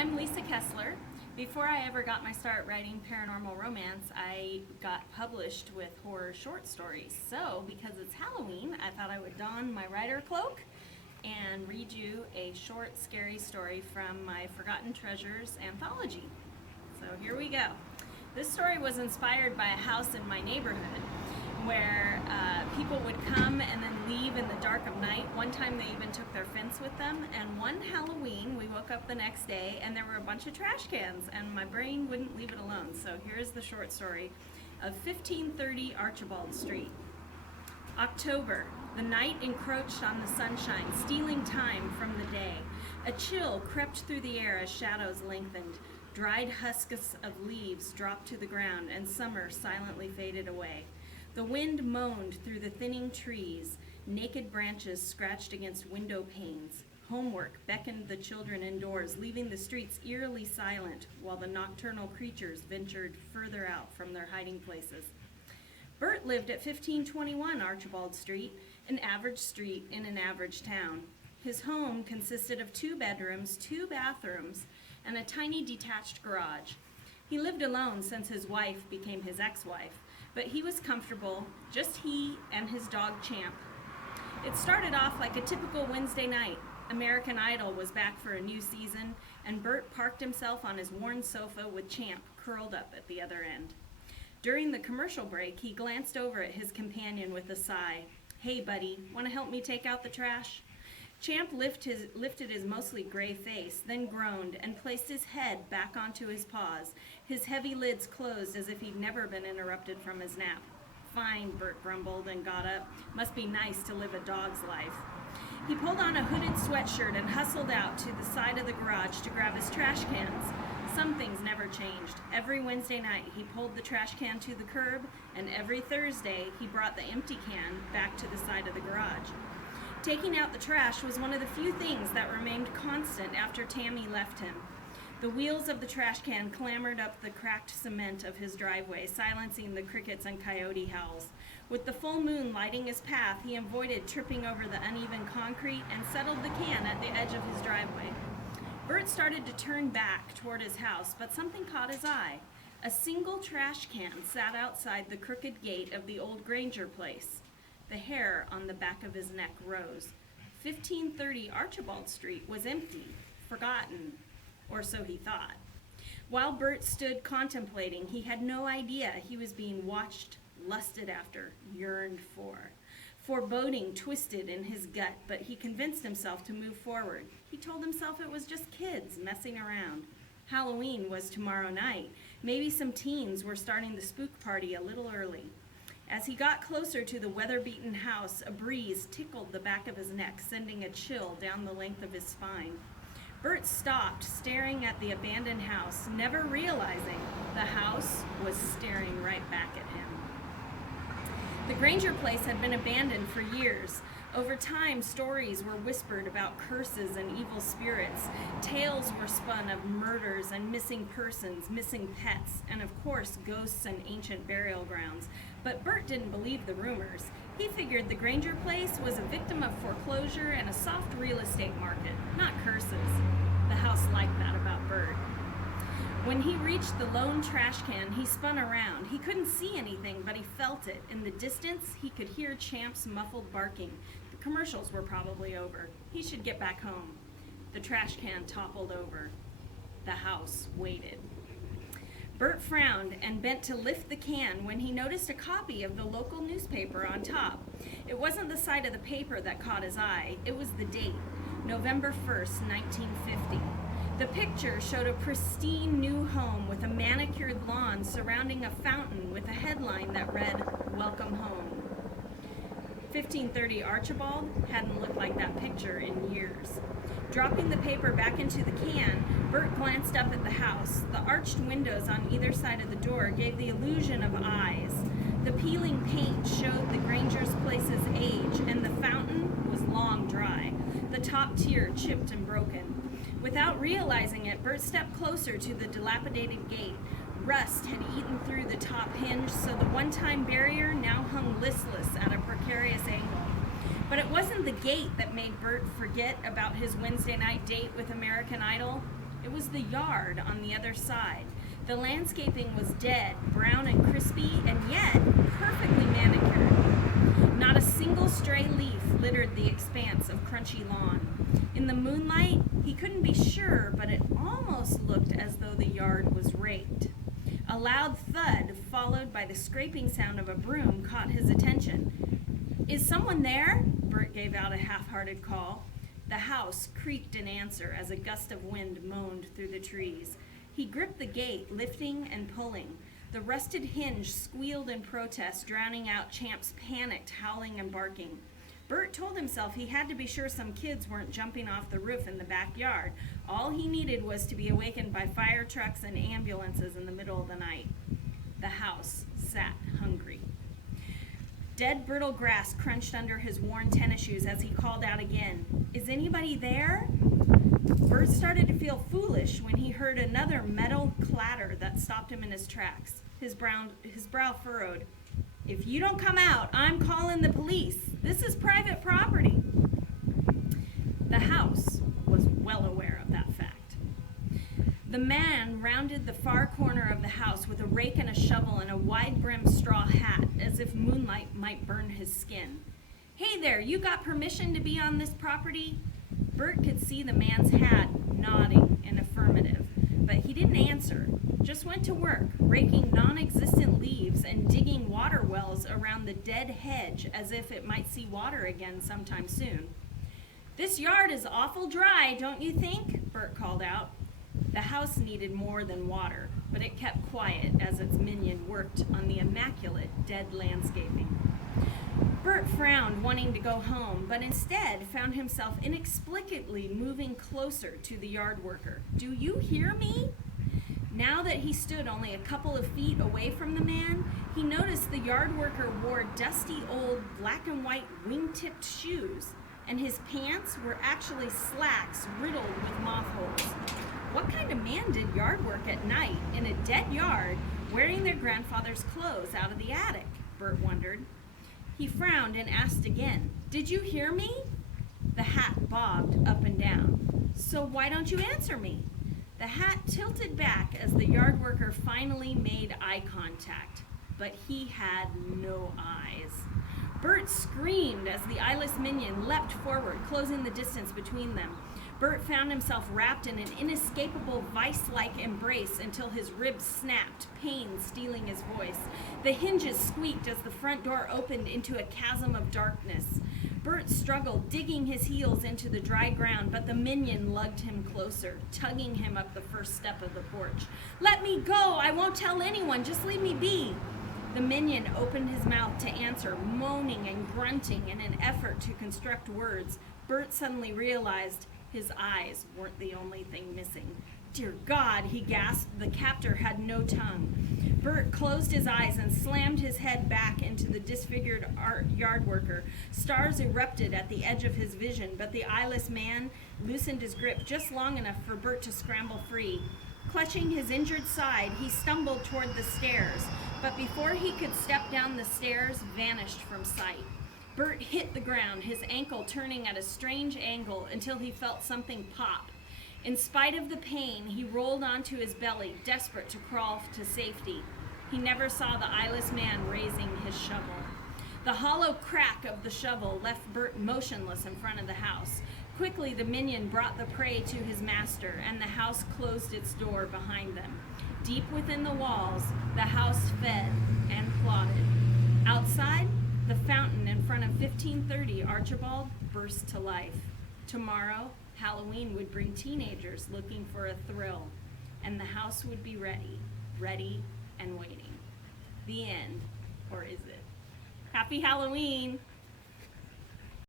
I'm Lisa Kessler. Before I ever got my start writing paranormal romance, I got published with horror short stories. So, because it's Halloween, I thought I would don my writer cloak and read you a short, scary story from my Forgotten Treasures anthology. So here we go. This story was inspired by a house in my neighborhood where people would come and then leave in the dark of night. One time they even took their fence with them, and one Halloween we woke up the next day and there were a bunch of trash cans and my brain wouldn't leave it alone. So here's the short story of 1530 Archibald Street. October. The night encroached on the sunshine, stealing time from the day. A chill crept through the air as shadows lengthened. Dried husks of leaves dropped to the ground and summer silently faded away. The wind moaned through the thinning trees. Naked branches scratched against window panes. Homework beckoned the children indoors, leaving the streets eerily silent while the nocturnal creatures ventured further out from their hiding places. Bert lived at 1521 Archibald Street, an average street in an average town. His home consisted of 2 bedrooms, 2 bathrooms, and a tiny detached garage. He lived alone since his wife became his ex-wife, but he was comfortable, just he and his dog Champ. It started off like a typical Wednesday night. American Idol was back for a new season, and Bert parked himself on his worn sofa with Champ curled up at the other end. During the commercial break, he glanced over at his companion with a sigh. "Hey, buddy, want to help me take out the trash?" Champ lifted his mostly gray face, then groaned and placed his head back onto his paws. His heavy lids closed as if he'd never been interrupted from his nap. "Fine," Bert grumbled and got up. "Must be nice to live a dog's life." He pulled on a hooded sweatshirt and hustled out to the side of the garage to grab his trash cans. Some things never changed. Every Wednesday night, he pulled the trash can to the curb, and every Thursday, he brought the empty can back to the side of the garage. Taking out the trash was one of the few things that remained constant after Tammy left him. The wheels of the trash can clambered up the cracked cement of his driveway, silencing the crickets and coyote howls. With the full moon lighting his path, he avoided tripping over the uneven concrete and settled the can at the edge of his driveway. Bert started to turn back toward his house, but something caught his eye. A single trash can sat outside the crooked gate of the old Granger place. The hair on the back of his neck rose. 1530 Archibald Street was empty, forgotten, or so he thought. While Bert stood contemplating, he had no idea he was being watched, lusted after, yearned for. Foreboding twisted in his gut, but he convinced himself to move forward. He told himself it was just kids messing around. Halloween was tomorrow night. Maybe some teens were starting the spook party a little early. As he got closer to the weather-beaten house, a breeze tickled the back of his neck, sending a chill down the length of his spine. Bert stopped, staring at the abandoned house, never realizing the house was staring right back at him. The Granger place had been abandoned for years. Over time, stories were whispered about curses and evil spirits. Tales were spun of murders and missing persons, missing pets, and of course, ghosts and ancient burial grounds. But Bert didn't believe the rumors. He figured the Granger place was a victim of foreclosure and a soft real estate market, not curses. The house liked that about Bert. When he reached the lone trash can, he spun around. He couldn't see anything, but he felt it. In the distance, he could hear Champ's muffled barking. The commercials were probably over. He should get back home. The trash can toppled over. The house waited. Bert frowned and bent to lift the can when he noticed a copy of the local newspaper on top. It wasn't the side of the paper that caught his eye. It was the date, November 1st, 1950. The picture showed a pristine new home with a manicured lawn surrounding a fountain with a headline that read, "Welcome Home." 1530 Archibald hadn't looked like that picture in years. Dropping the paper back into the can, Bert glanced up at the house. The arched windows on either side of the door gave the illusion of eyes. The peeling paint showed the Granger's place's age, and the fountain was long dry, the top tier chipped and broken. Without realizing it, Bert stepped closer to the dilapidated gate. Rust had eaten through the top hinge, so the one-time barrier now hung listless at a precarious angle. But it wasn't the gate that made Bert forget about his Wednesday night date with American Idol. It was the yard on the other side. The landscaping was dead, brown and crispy, and yet perfectly manicured. Not a single stray leaf littered the expanse of crunchy lawn. In the moonlight, he couldn't be sure, but it almost looked as though the yard was raked. A loud thud, followed by the scraping sound of a broom, caught his attention. "Is someone there?" Bert gave out a half-hearted call. The house creaked in answer as a gust of wind moaned through the trees. He gripped the gate, lifting and pulling. The rusted hinge squealed in protest, drowning out Champ's panicked howling and barking. Bert told himself he had to be sure some kids weren't jumping off the roof in the backyard. All he needed was to be awakened by fire trucks and ambulances in the middle of the night. The house sat hungry. Dead, brittle grass crunched under his worn tennis shoes as he called out again, "Is anybody there?" Bert started to feel foolish when he heard another metal clatter that stopped him in his tracks. His brow furrowed. "If you don't come out, I'm calling the police. This is private property." The house was well aware of that fact. The man rounded the far corner of the house with a rake and a shovel and a wide-brimmed straw hat, as if moonlight might burn his skin. "Hey there, you got permission to be on this property?" Bert could see the man's hat nodding in affirmative, but he didn't answer, just went to work, raking non-existent leaves and digging water wells around the dead hedge as if it might see water again sometime soon. "This yard is awful dry, don't you think?" Bert called out. The house needed more than water, but it kept quiet as its minion worked on the immaculate dead landscaping. Bert frowned, wanting to go home, but instead found himself inexplicably moving closer to the yard worker. "Do you hear me?" Now that he stood only a couple of feet away from the man, he noticed the yard worker wore dusty old black and white wing-tipped shoes, and his pants were actually slacks riddled with moth holes. What kind of man did yard work at night in a dead yard wearing their grandfather's clothes out of the attic? Bert wondered. He frowned and asked again, "Did you hear me?" The hat bobbed up and down. "So why don't you answer me?" The hat tilted back as the yard worker finally made eye contact, but he had no eyes. Bert screamed as the eyeless minion leapt forward, closing the distance between them. Bert found himself wrapped in an inescapable vice-like embrace until his ribs snapped, pain stealing his voice. The hinges squeaked as the front door opened into a chasm of darkness. Bert struggled, digging his heels into the dry ground, but the minion lugged him closer, tugging him up the first step of the porch. "Let me go! I won't tell anyone! Just leave me be!" The minion opened his mouth to answer, moaning and grunting in an effort to construct words. Bert suddenly realized his eyes weren't the only thing missing. "Dear God," he gasped, the captor had no tongue. Bert closed his eyes and slammed his head back into the disfigured yard worker. Stars erupted at the edge of his vision, but the eyeless man loosened his grip just long enough for Bert to scramble free. Clutching his injured side, he stumbled toward the stairs, but before he could step down the stairs, vanished from sight. Bert hit the ground, his ankle turning at a strange angle until he felt something pop. In spite of the pain, he rolled onto his belly, desperate to crawl to safety. He never saw the eyeless man raising his shovel. The hollow crack of the shovel left Bert motionless in front of the house. Quickly, the minion brought the prey to his master, and the house closed its door behind them. Deep within the walls, the house fed and plodded. Outside, the fountain in front of 1530 Archibald burst to life. Tomorrow, Halloween would bring teenagers looking for a thrill, and the house would be ready and waiting. The end, or is it? Happy Halloween!